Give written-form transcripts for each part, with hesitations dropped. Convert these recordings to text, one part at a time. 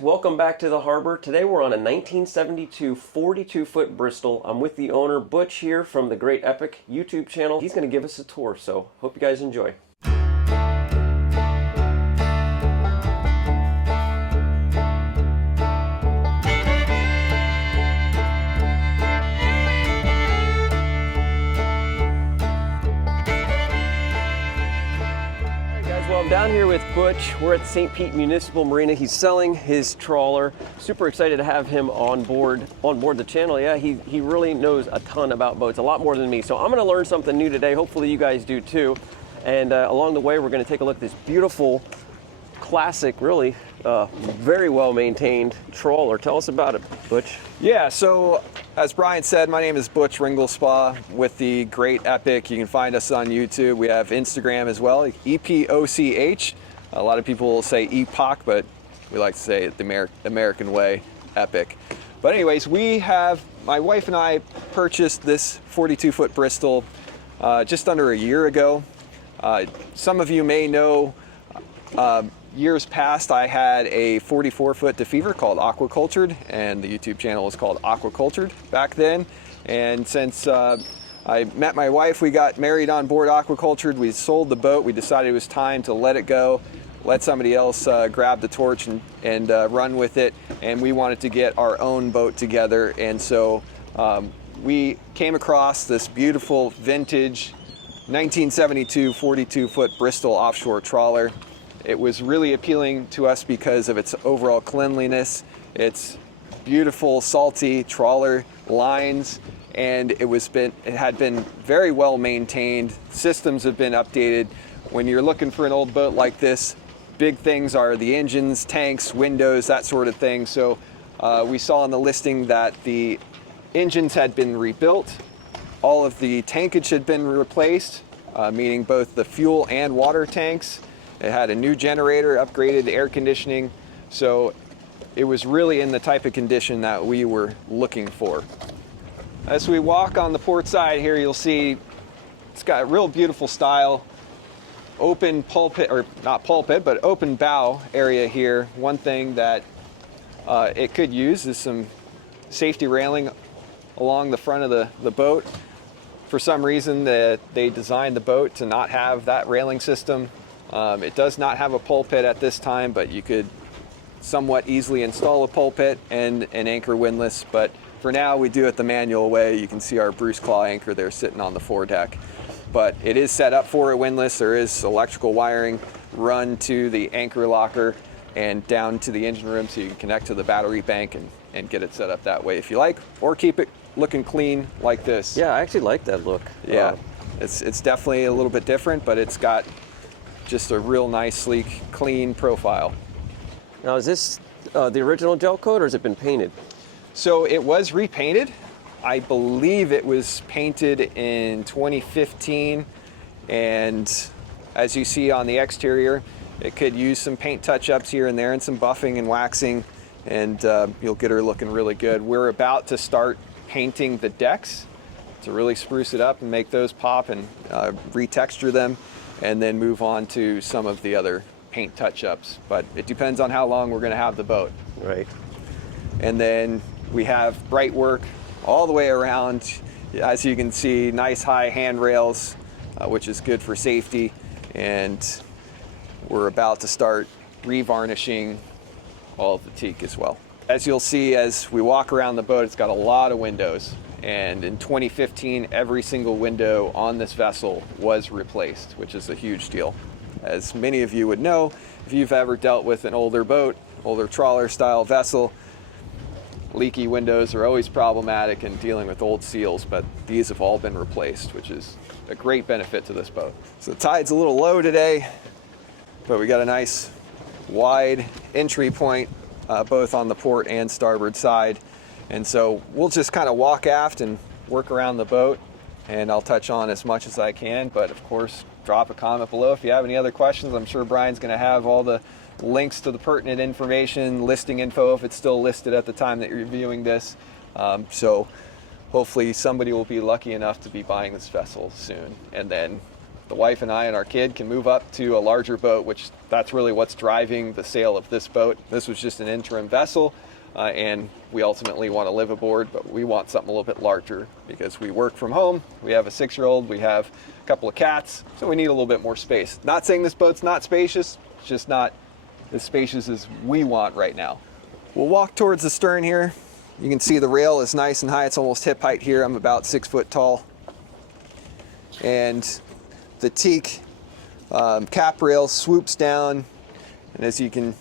Welcome back to the harbor. Today we're on a 1972 42-foot Bristol. I'm with the owner, Butch, here from the Great Epoch YouTube channel. He's going to give us a tour, so hope you guys enjoy. Well, I'm down here with Butch. We're at St. Pete Municipal Marina. He's selling his trawler. Super excited to have him on board the channel. Yeah, he really knows a ton about boats, a lot more than me. So I'm going to learn something new today. Hopefully you guys do too. And along the way, we're going to take a look at this beautiful, classic, really very well maintained trawler. Tell us about it, Butch. Yeah, so as Brian said, my name is Butch Ringelspa with the Great Epoch. You can find us on YouTube. We have Instagram as well, EPOCH. A lot of people will say Epoch, but we like to say it the American way, Epic. But anyways, my wife and I purchased this 42-foot Bristol just under a year ago. Some of you may know, years past, I had a 44-foot DeFever called Aquacultured, and the YouTube channel was called Aquacultured back then. And since I met my wife, we got married on board Aquacultured, we sold the boat, we decided it was time to let it go, let somebody else grab the torch and run with it, and we wanted to get our own boat together. And so we came across this beautiful vintage 1972 42-foot Bristol Offshore Trawler. It was really appealing to us because of its overall cleanliness, its beautiful salty trawler lines, and it had been very well maintained. Systems have been updated. When you're looking for an old boat like this, big things are the engines, tanks, windows, that sort of thing. So we saw in the listing that the engines had been rebuilt, all of the tankage had been replaced, meaning both the fuel and water tanks. It had a new generator, upgraded air conditioning, so it was really in the type of condition that we were looking for. As we walk on the port side here, you'll see it's got a real beautiful style. Open pulpit, or not pulpit, but open bow area here. One thing that it could use is some safety railing along the front of the boat. For some reason, they designed the boat to not have that railing system. It does not have a pulpit at this time, but you could somewhat easily install a pulpit and an anchor windlass. But for now, we do it the manual way. You can see our Bruce Claw anchor there sitting on the foredeck. But it is set up for a windlass. There is electrical wiring run to the anchor locker and down to the engine room, so you can connect to the battery bank and get it set up that way if you like, or keep it looking clean like this. Yeah, I actually like that look. Yeah, it's definitely a little bit different, but it's got just a real nice, sleek, clean profile. Now, is this the original gel coat, or has it been painted? So it was repainted. I believe it was painted in 2015, and as you see on the exterior, it could use some paint touch-ups here and there and some buffing and waxing, and you'll get her looking really good. We're about to start painting the decks to really spruce it up and make those pop and retexture them, and then move on to some of the other paint touch-ups. But it depends on how long we're going to have the boat. Right. And then we have bright work all the way around. As you can see, nice high handrails, which is good for safety. And we're about to start revarnishing all of the teak as well. As you'll see as we walk around the boat, it's got a lot of windows. And in 2015, every single window on this vessel was replaced, which is a huge deal. As many of you would know, if you've ever dealt with an older boat, older trawler style vessel, leaky windows are always problematic in dealing with old seals, but these have all been replaced, which is a great benefit to this boat. So the tide's a little low today, but we got a nice wide entry point both on the port and starboard side. And so we'll just kind of walk aft and work around the boat, and I'll touch on as much as I can. But of course, drop a comment below if you have any other questions. I'm sure Brian's going to have all the links to the pertinent information, listing info if it's still listed at the time that you're viewing this. So hopefully somebody will be lucky enough to be buying this vessel soon, and then the wife and I and our kid can move up to a larger boat, which that's really what's driving the sale of this boat. This was just an interim vessel, and we ultimately want to live aboard, but we want something a little bit larger because we work from home. We have a 6-year-old, we have a couple of cats, so we need a little bit more space. Not saying this boat's not spacious, it's just not as spacious as we want right now. We'll walk towards the stern here. You can see the rail is nice and high. It's almost hip height here. I'm about 6 foot tall. And the teak cap rail swoops down. And as you can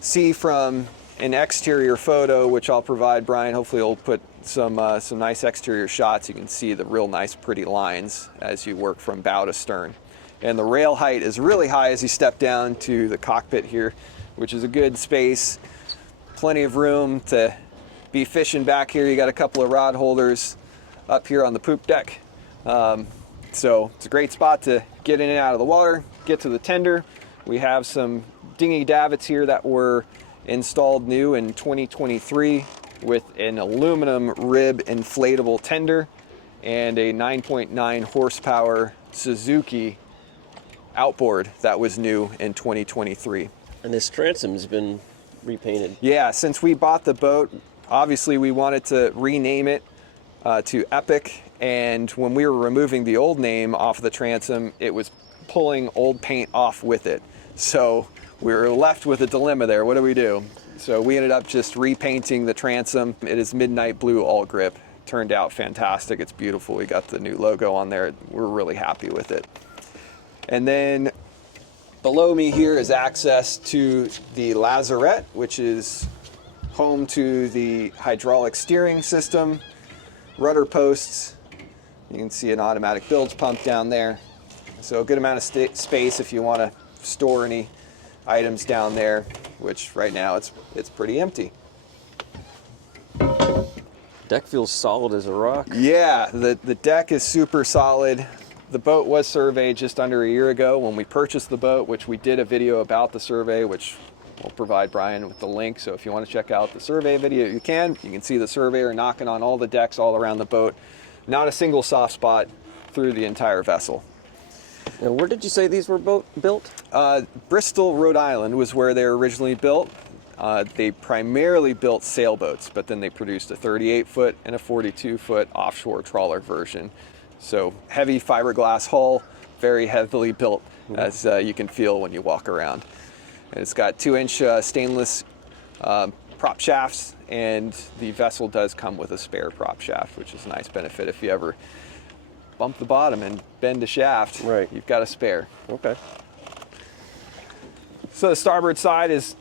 see from an exterior photo, which I'll provide Brian, hopefully I'll put some nice exterior shots. You can see the real nice pretty lines as you work from bow to stern. And the rail height is really high as you step down to the cockpit here, which is a good space. Plenty of room to be fishing back here. You got a couple of rod holders up here on the poop deck. So it's a great spot to get in and out of the water, get to the tender. We have some dinghy davits here that were installed new in 2023 with an aluminum rib inflatable tender and a 9.9 horsepower Suzuki outboard that was new in 2023. And this transom's been repainted. Yeah, since we bought the boat, obviously we wanted to rename it to Epic, and when we were removing the old name off of the transom, it was pulling old paint off with it. So we were left with a dilemma there. What do we do? So we ended up just repainting the transom. It is midnight blue all grip. Turned out fantastic. It's beautiful. We got the new logo on there. We're really happy with it. And then below me here is access to the Lazarette, which is home to the hydraulic steering system, rudder posts. You can see an automatic bilge pump down there. So a good amount of space if you want to store any items down there, which right now it's pretty empty. Deck feels solid as a rock. Yeah, the deck is super solid. The boat was surveyed just under a year ago when we purchased the boat, which we did a video about the survey, which we'll provide Brian with the link. So if you want to check out the survey video, you can. You can see the surveyor knocking on all the decks all around the boat. Not a single soft spot through the entire vessel. Now, where did you say these were built? Bristol, Rhode Island was where they were originally built. They primarily built sailboats, but then they produced a 38-foot and a 42-foot offshore trawler version. So heavy fiberglass hull, very heavily built, as you can feel when you walk around. And it's got 2-inch stainless prop shafts, and the vessel does come with a spare prop shaft, which is a nice benefit. If you ever bump the bottom and bend a shaft, right, you've got a spare. Okay. So the starboard side is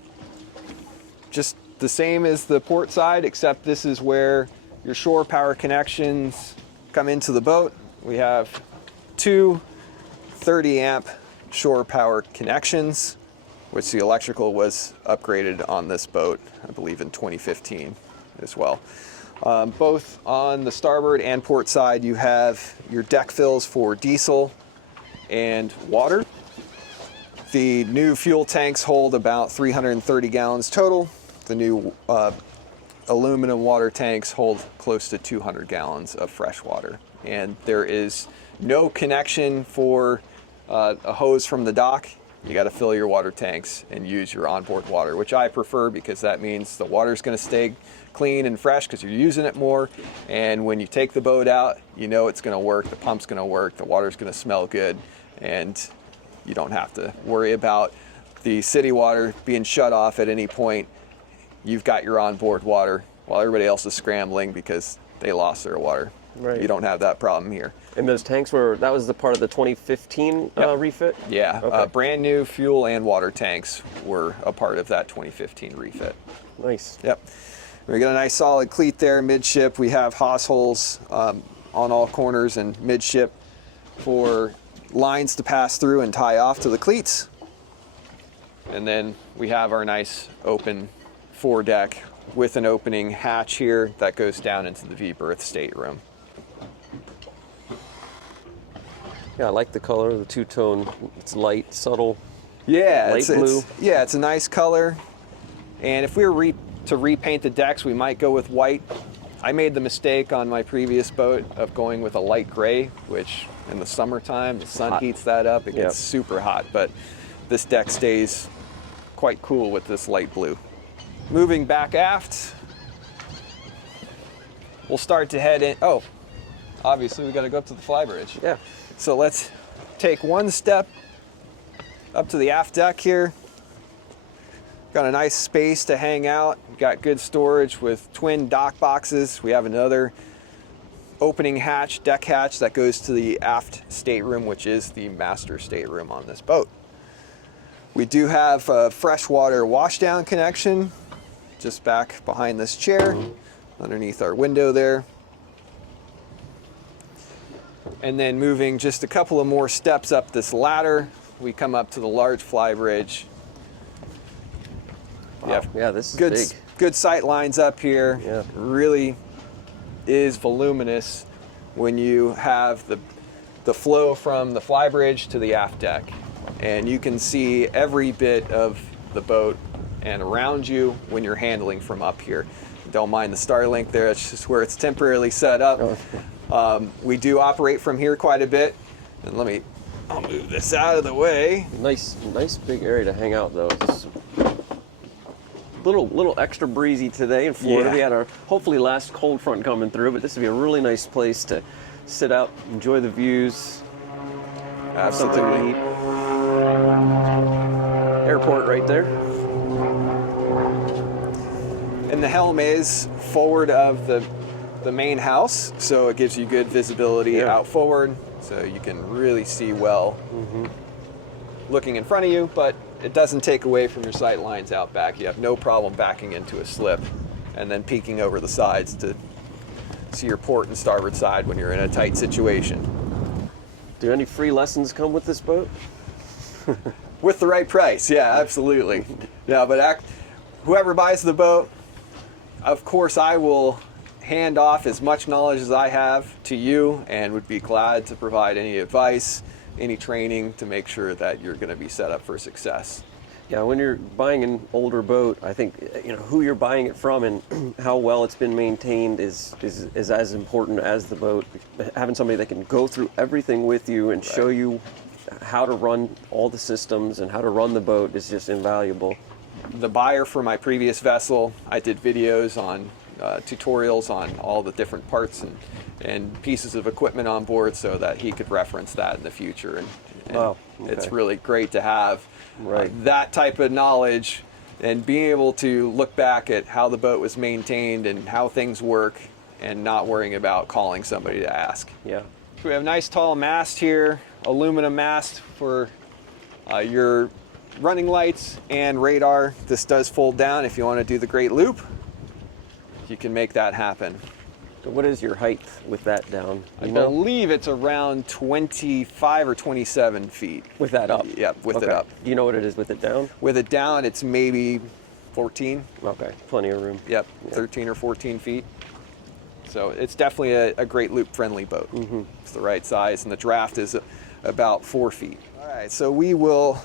just the same as the port side, except this is where your shore power connections come into the boat. We have two 30-amp shore power connections, which the electrical was upgraded on this boat, I believe in 2015 as well. Both on the starboard and port side, you have your deck fills for diesel and water. The new fuel tanks hold about 330 gallons total. The new aluminum water tanks hold close to 200 gallons of fresh water. And there is no connection for a hose from the dock. You got to fill your water tanks and use your onboard water, which I prefer because that means the water's going to stay clean and fresh because you're using it more. And when you take the boat out, you know it's going to work, the pump's going to work, the water's going to smell good, and you don't have to worry about the city water being shut off at any point. You've got your onboard water while everybody else is scrambling because they lost their water. Right. You don't have that problem here. And those tanks that was the part of the 2015 refit? Yeah, okay. Brand new fuel and water tanks were a part of that 2015 refit. Nice. Yep. We got a nice solid cleat there midship. We have hawse holes on all corners and midship for lines to pass through and tie off to the cleats. And then we have our nice open foredeck with an opening hatch here that goes down into the V-berth stateroom. Yeah, I like the color, the two-tone. It's light, subtle. Yeah, light blue. It's a nice color. And if we were to repaint the decks, we might go with white. I made the mistake on my previous boat of going with a light gray, which in the summertime, the sun heats that up. It gets super hot, but this deck stays quite cool with this light blue. Moving back aft, we'll start to head in. Oh, obviously we got to go up to the Flybridge. Yeah. So let's take one step up to the aft deck here. Got a nice space to hang out. Got good storage with twin dock boxes. We have another opening hatch, deck hatch, that goes to the aft stateroom, which is the master stateroom on this boat. We do have a freshwater washdown connection just back behind this chair, underneath our window there. And then moving just a couple of more steps up this ladder, we come up to the large Flybridge. Wow. Yeah, this is big. Good sight lines up here. Yeah. Really is voluminous when you have the flow from the Flybridge to the aft deck. And you can see every bit of the boat and around you when you're handling from up here. Don't mind the Starlink there, it's just where it's temporarily set up. We do operate from here quite a bit. And I'll move this out of the way. Nice big area to hang out though. It's little extra breezy today in Florida. Yeah. We had our hopefully last cold front coming through, but this would be a really nice place to sit out, enjoy the views. Have something to eat. Airport right there. And the helm is forward of the main house, so it gives you good visibility out forward, so you can really see well looking in front of you, but it doesn't take away from your sight lines out back. You have no problem backing into a slip and then peeking over the sides to see your port and starboard side when you're in a tight situation. Do any free lessons come with this boat? With the right price, yeah, absolutely. Yeah, but whoever buys the boat, of course I will hand off as much knowledge as I have to you and would be glad to provide any advice, any training to make sure that you're going to be set up for success. Yeah, when you're buying an older boat, I think who you're buying it from and how well it's been maintained is as important as the boat. Having somebody that can go through everything with you and show you how to run all the systems and how to run the boat is just invaluable. The buyer for my previous vessel, I did videos on tutorials on all the different parts and pieces of equipment on board so that he could reference that in the future. And wow, okay. It's really great to have that type of knowledge and being able to look back at how the boat was maintained and how things work and not worrying about calling somebody to ask. Yeah. So we have a nice tall mast here, aluminum mast for your running lights and radar. This does fold down if you want to do the Great Loop. You can make that happen. So what is your height with that down? I believe it's around 25 or 27 feet. With that up? Yep, with it up. Do you know what it is with it down? With it down, it's maybe 14. Okay, plenty of room. Yep, 13 or 14 feet. So it's definitely a Great Loop friendly boat. It's the right size and the draft is about 4 feet. All right, so we will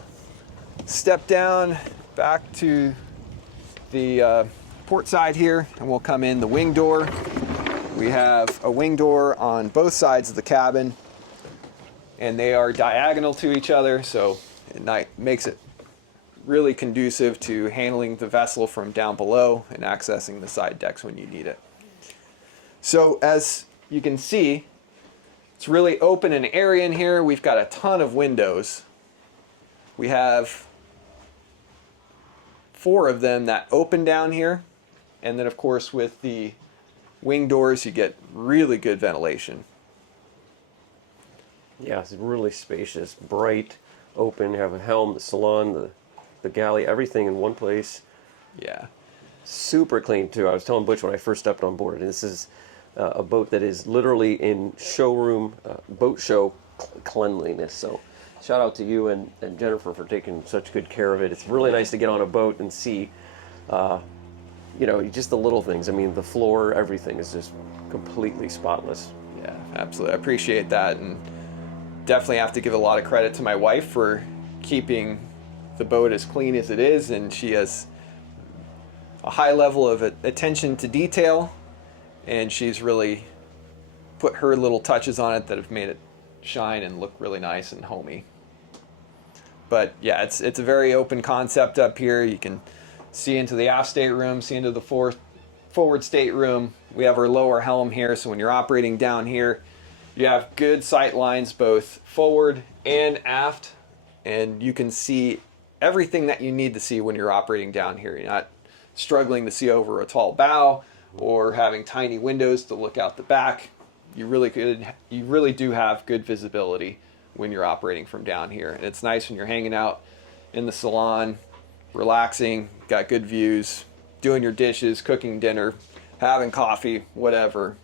step down back to the port side here and we'll come in the wing door. We have a wing door on both sides of the cabin and they are diagonal to each other, so it makes it really conducive to handling the vessel from down below and accessing the side decks when you need it. So as you can see, it's really open and airy in here. We've got a ton of windows. We have 4 of them that open down here. And then of course with the wing doors, you get really good ventilation. Yeah, it's really spacious, bright, open. You have a helm, the salon, the galley, everything in one place. Yeah. Super clean too. I was telling Butch when I first stepped on board, this is a boat that is literally in showroom, boat show cleanliness. So shout out to you and Jennifer for taking such good care of it. It's really nice to get on a boat and see, just the little things. I mean, the floor, everything is just completely spotless. Yeah, absolutely. I appreciate that, and definitely have to give a lot of credit to my wife for keeping the boat as clean as it is, and she has a high level of attention to detail and she's really put her little touches on it that have made it shine and look really nice and homey. But yeah, it's a very open concept up here. You can see into the aft stateroom, see into the forward stateroom. We have our lower helm here, so when you're operating down here, you have good sight lines both forward and aft, and you can see everything that you need to see when you're operating down here. You're not struggling to see over a tall bow or having tiny windows to look out the back. You really do have good visibility when you're operating from down here. And it's nice when you're hanging out in the salon, relaxing, got good views, doing your dishes, cooking dinner, having coffee, whatever.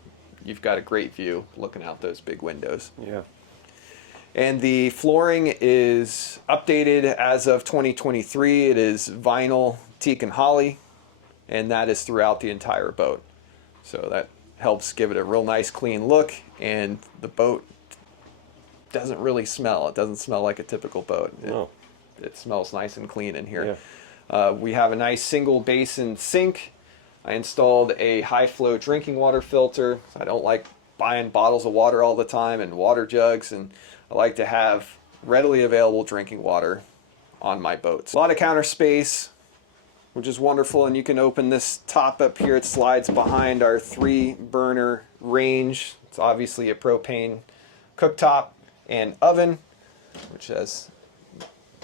You've got a great view looking out those big windows. Yeah. And the flooring is updated as of 2023. It is vinyl, teak, and holly, and that is throughout the entire boat. So that helps give it a real nice clean look, and the boat doesn't really smell. It doesn't smell like a typical boat. It smells nice and clean in here. Yeah. We have a nice single basin sink. I installed a high flow drinking water filter. I don't like buying bottles of water all the time and water jugs, and I like to have readily available drinking water on my boats. A lot of counter space, which is wonderful, and you can open this top up here. It slides behind our 3-burner range. It's obviously a propane cooktop and oven, which has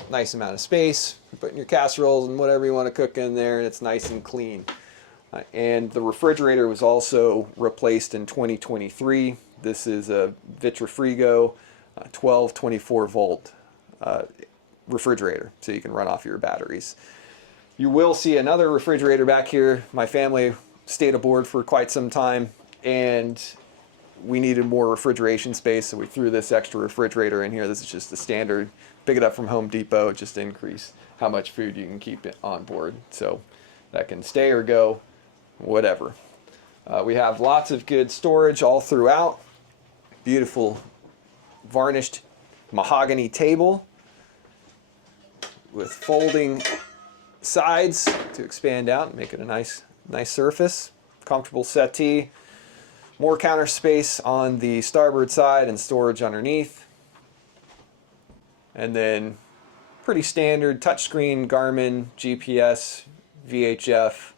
a nice amount of space for putting your casseroles and whatever you want to cook in there, and it's nice and clean. And the refrigerator was also replaced in 2023. This is a Vitrifrigo 12 24 volt refrigerator, so you can run off your batteries. You will see another refrigerator back here. My family stayed aboard for quite some time, and we needed more refrigeration space, so we threw this extra refrigerator in here. This is just the standard. Pick it up from Home Depot, just to increase how much food you can keep it on board. So that can stay or go, whatever. We have lots of good storage all throughout. Beautiful varnished mahogany table with folding sides to expand out and make it a nice surface. Comfortable settee. More counter space on the starboard side and storage underneath. And then pretty standard touchscreen Garmin, GPS, VHF,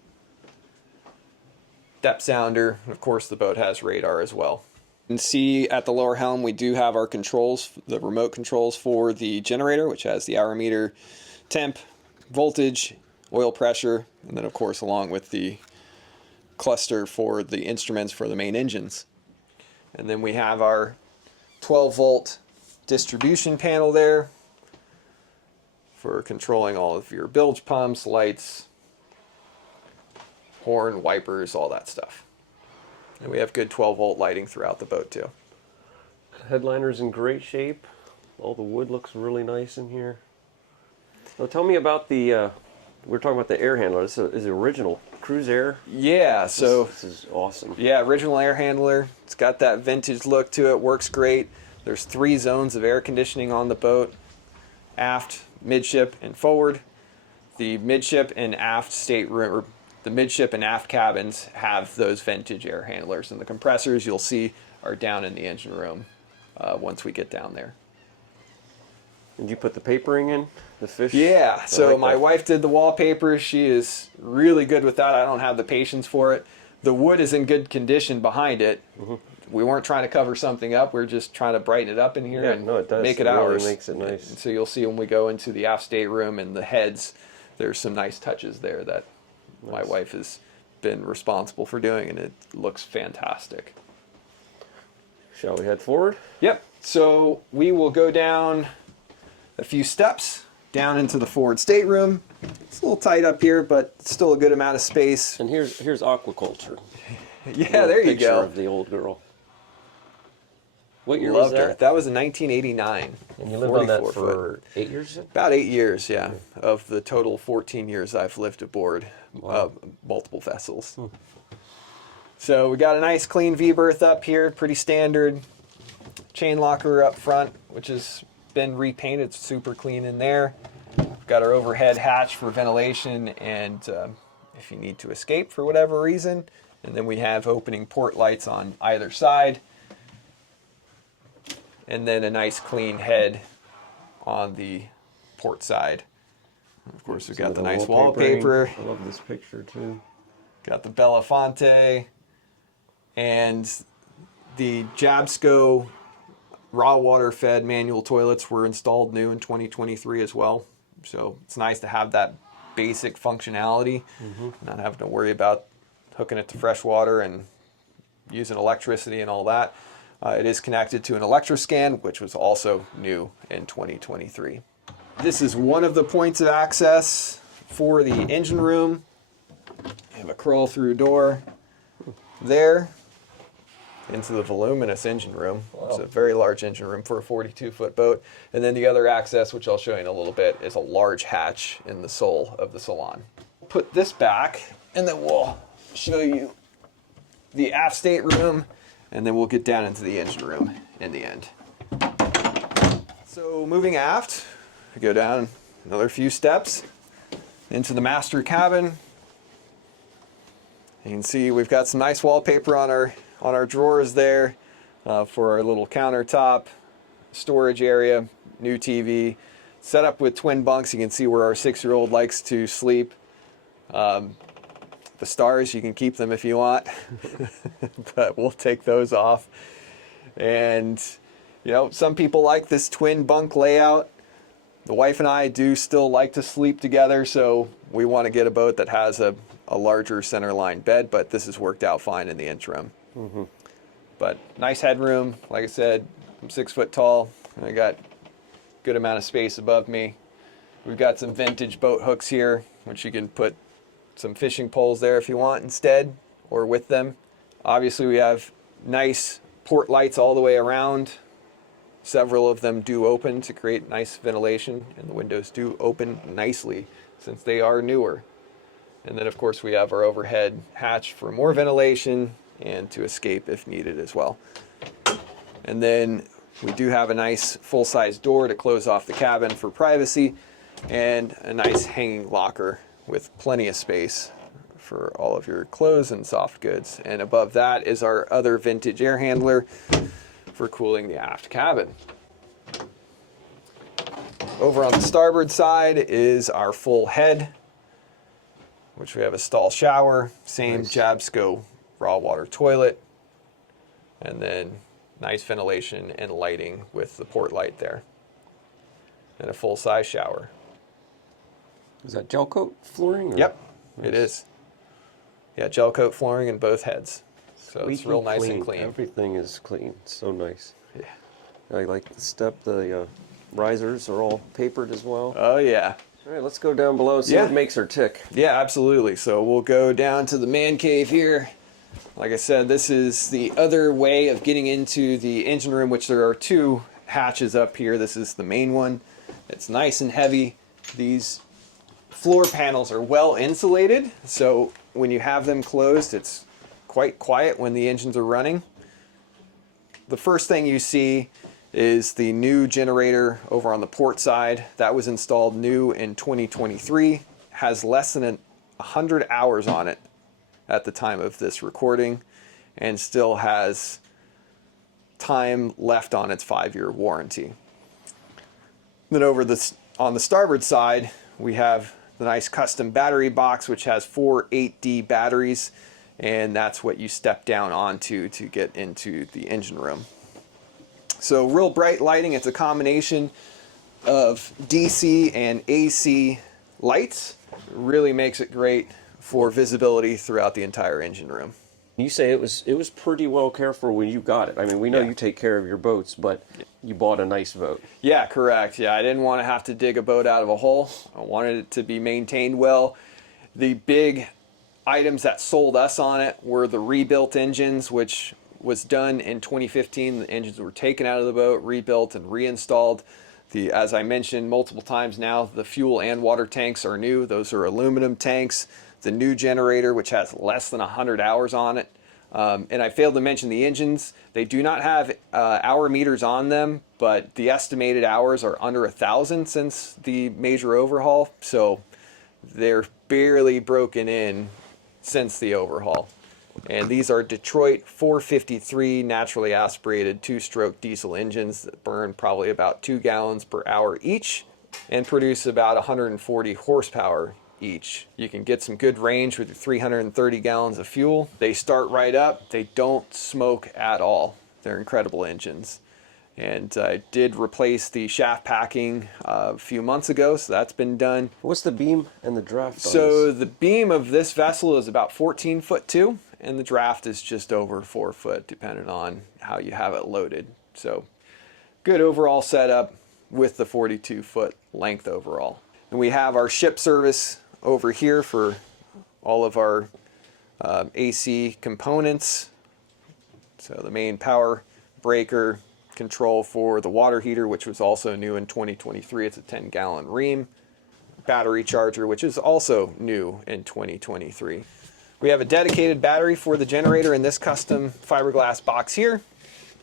depth sounder, and of course the boat has radar as well. You can see at the lower helm we do have our controls, the remote controls for the generator, which has the hour meter, temp, voltage, oil pressure, and then of course along with the cluster for the instruments for the main engines. And then we have our 12 volt distribution panel there for controlling all of your bilge pumps, lights, horn, wipers, all that stuff. And we have good 12 volt lighting throughout the boat too. Headliner's in great shape. All the wood looks really nice in here. Well, tell me about the, we're talking about the air handler. This is original cruise air. Yeah, so this is awesome. Yeah, original air handler. It's got that vintage look to it, works great. There's 3 zones of air conditioning on the boat, aft, midship, and forward. The midship and aft stateroom, or the midship and aft cabins have those vintage air handlers, and the compressors you'll see are down in the engine room once we get down there. Did you put the papering in? The fish? Yeah, so like my wife did the wallpaper. She is really good with that. I don't have the patience for it. The wood is in good condition behind it. Mm-hmm. We weren't trying to cover something up. We're just trying to brighten it up in here and it does. make it really ours. Makes it nice. And so you'll see when we go into the aft stateroom and the heads, there's some nice touches there that my wife has been responsible for doing, and it looks fantastic. Shall we head forward? Yep. So we will go down a few steps down into the forward stateroom. It's a little tight up here, but still a good amount of space. And here's aquaculture. Yeah, there you Picture go. of the old girl. What year Loved was that? her. That was in 1989. And you lived on that 44 for foot. 8 years? About 8 years, yeah. Of the total 14 years I've lived aboard multiple vessels. So we got a nice clean V-berth up here, pretty standard. Chain locker up front, which has been repainted. It's super clean in there. We've got our overhead hatch for ventilation and if you need to escape for whatever reason. And then we have opening port lights on either side. And then a nice clean head on the port side. Of course, we've got the nice wallpaper. I love this picture too. Got the Belafonte. And the Jabsco raw water fed manual toilets were installed new in 2023 as well. So it's nice to have that basic functionality, not having to worry about hooking it to fresh water and using electricity and all that. It is connected to an electro-scan, which was also new in 2023. This is one of the points of access for the engine room. You have a crawl through door there into the voluminous engine room. Wow. It's a very large engine room for a 42-foot boat. And then the other access, which I'll show you in a little bit, is a large hatch in the sole of the salon. Put this back, and then we'll show you the aft stateroom, and then we'll get down into the engine room in the end. So moving aft, we go down another few steps into the master cabin. You can see we've got some nice wallpaper on our drawers there for our little countertop, storage area, new TV. Set up with twin bunks. You can see where our 6-year-old likes to sleep. The stars, you can keep them if you want, but we'll take those off. And, you know, some people like this twin bunk layout. The wife and I do still like to sleep together, so we want to get a boat that has a larger centerline bed, but this has worked out fine in the interim. But nice headroom. Like I said, I'm 6 foot tall. I got good amount of space above me. We've got some vintage boat hooks here, which you can put some fishing poles there if you want instead, or with them. Obviously, we have nice port lights all the way around. Several of them do open to create nice ventilation, and the windows do open nicely since they are newer. And then, of course, we have our overhead hatch for more ventilation and to escape if needed as well. And then we do have a nice full-size door to close off the cabin for privacy, and a nice hanging locker with plenty of space for all of your clothes and soft goods. And above that is our other vintage air handler for cooling the aft cabin. Over on the starboard side is our full head, which we have a stall shower, same nice Jabsco raw water toilet, and then nice ventilation and lighting with the port light there, and a full-size shower. Is that gel coat flooring? Or? Yep, nice. It is. Yeah, gel coat flooring in both heads. So it's real nice and clean. Everything is clean. So nice. Yeah. I like the step. The risers are all papered as well. Oh, yeah. All right, let's go down below and see what makes her tick. Yeah, absolutely. So we'll go down to the man cave here. Like I said, this is the other way of getting into the engine room, which there are two hatches up here. This is the main one. It's nice and heavy. These floor panels are well insulated, so when you have them closed, it's quite quiet when the engines are running. The first thing you see is the new generator over on the port side. That was installed new in 2023. Has less than 100 hours on it at the time of this recording, and still has time left on its 5-year warranty. Then over on the starboard side, we have the nice custom battery box, which has 4 8D batteries, and that's what you step down onto to get into the engine room. So real bright lighting. It's a combination of DC and AC lights. It really makes it great for visibility throughout the entire engine room. You say it was pretty well cared for when you got it. I mean, we know you take care of your boats, but you bought a nice boat. Yeah, correct. Yeah, I didn't want to have to dig a boat out of a hole. I wanted it to be maintained well. The big items that sold us on it were the rebuilt engines, which was done in 2015. The engines were taken out of the boat, rebuilt, and reinstalled. As I mentioned multiple times now, the fuel and water tanks are new. Those are aluminum tanks. The new generator, which has less than 100 hours on it. And I failed to mention the engines. They do not have hour meters on them, but the estimated hours are under 1,000 since the major overhaul. So they're barely broken in since the overhaul. And these are Detroit 453 naturally aspirated 2-stroke diesel engines that burn probably about 2 gallons per hour each and produce about 140 horsepower each. You can get some good range with your 330 gallons of fuel. They start right up. They don't smoke at all. They're incredible engines. And I did replace the shaft packing a few months ago, so that's been done. What's the beam and the draft on So this? the beam of this vessel is about 14'2", and the draft is just over 4 foot, depending on how you have it loaded. So good overall setup with the 42-foot length overall. And we have our ship service over here for all of our AC components. So the main power breaker, control for the water heater, which was also new in 2023. It's a 10-gallon ream. Battery charger, which is also new in 2023. We have a dedicated battery for the generator in this custom fiberglass box here.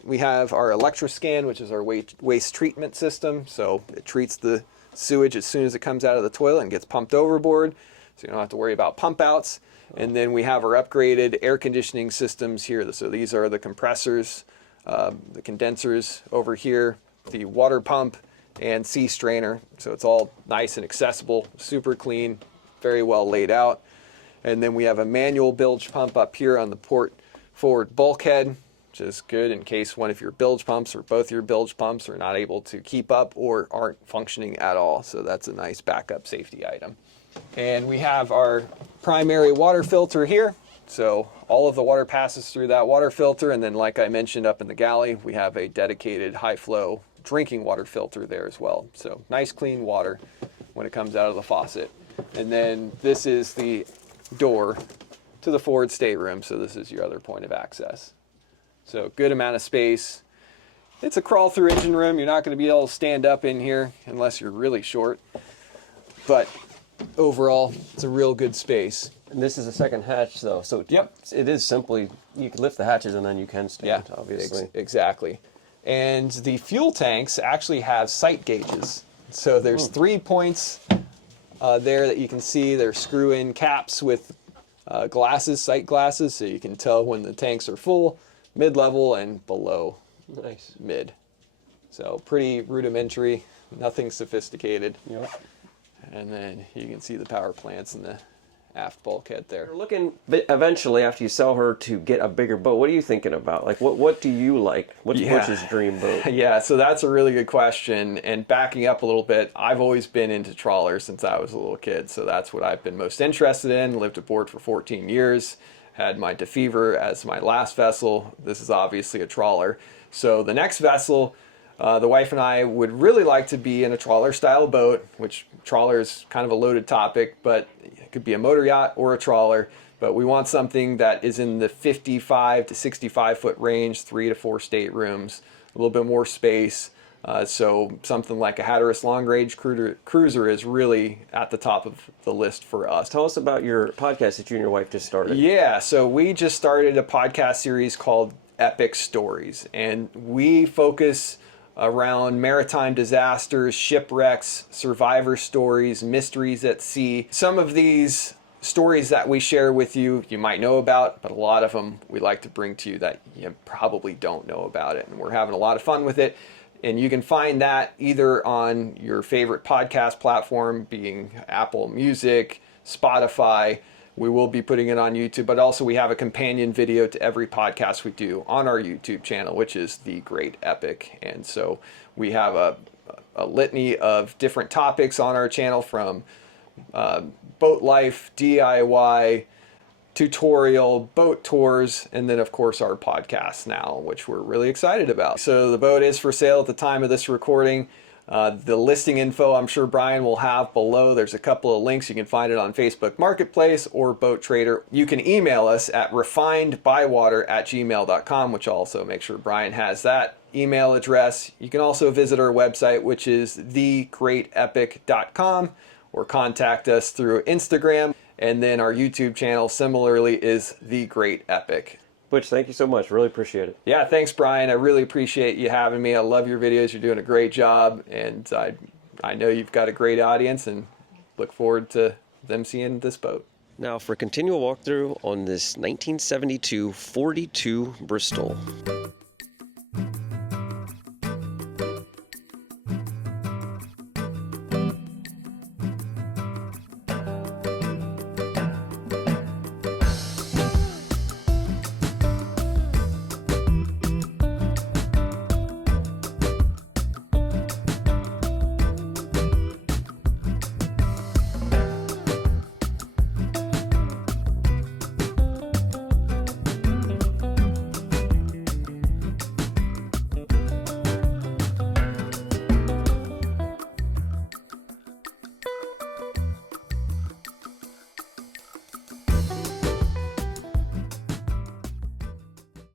We have our electro-san, which is our waste treatment system. So it treats the sewage as soon as it comes out of the toilet and gets pumped overboard. So you don't have to worry about pump outs. And then we have our upgraded air conditioning systems here. So these are the compressors, the condensers over here, the water pump and sea strainer. So it's all nice and accessible, super clean, very well laid out. And then we have a manual bilge pump up here on the port forward bulkhead, which is good in case one of your bilge pumps or both your bilge pumps are not able to keep up or aren't functioning at all. So that's a nice backup safety item. And we have our primary water filter here. So all of the water passes through that water filter, and then like I mentioned up in the galley, we have a dedicated high flow drinking water filter there as well. So nice clean water when it comes out of the faucet. And then this is the door to the forward stateroom, so this is your other point of access. So good amount of space. It's a crawl through engine room. You're not going to be able to stand up in here unless you're really short, but overall it's a real good space. And this is a second hatch though, so yep, it is simply, you can lift the hatches and then you can stand, obviously. Exactly. And the fuel tanks actually have sight gauges. So there's 3 points there that you can see. They're screw-in caps with glasses, sight glasses, so you can tell when the tanks are full, mid-level, and below mid. So pretty rudimentary, nothing sophisticated. Yep. And then you can see the power plants in the aft bulkhead there. We're looking eventually, after you sell her, to get a bigger boat. What are you thinking about? Like, what do you like? What's Butch's dream boat? Yeah, so that's a really good question. And backing up a little bit, I've always been into trawlers since I was a little kid. So that's what I've been most interested in. Lived aboard for 14 years. Had my DeFever as my last vessel. This is obviously a trawler. So the next vessel, the wife and I would really like to be in a trawler style boat, which trawler is kind of a loaded topic, but it could be a motor yacht or a trawler. But we want something that is in the 55 to 65 foot range, 3 to 4 staterooms, a little bit more space. So something like a Hatteras long range cruiser is really at the top of the list for us. Tell us about your podcast that you and your wife just started. Yeah, so we just started a podcast series called Epic Stories, and we focus around maritime disasters, shipwrecks, survivor stories, mysteries at sea. Some of these stories that we share with you, you might know about, but a lot of them we like to bring to you that you probably don't know about it. And we're having a lot of fun with it. And you can find that either on your favorite podcast platform, being Apple Music, Spotify. We will be putting it on YouTube, but also we have a companion video to every podcast we do on our YouTube channel, which is The Great Epic. And so we have a litany of different topics on our channel, from boat life, DIY, tutorial, boat tours, and then of course our podcast now, which we're really excited about. So the boat is for sale at the time of this recording. The listing info I'm sure Brian will have below. There's a couple of links. You can find it on Facebook Marketplace or Boat Trader. You can email us at refinedbywater@gmail.com, which I'll also make sure Brian has that email address. You can also visit our website, which is thegreatepic.com, or contact us through Instagram. And then our YouTube channel similarly is The Great Epic. Butch, thank you so much. Really appreciate it. Yeah, thanks, Brian. I really appreciate you having me. I love your videos. You're doing a great job. And I know you've got a great audience, and look forward to them seeing this boat. Now for a continual walkthrough on this 1972 42 Bristol.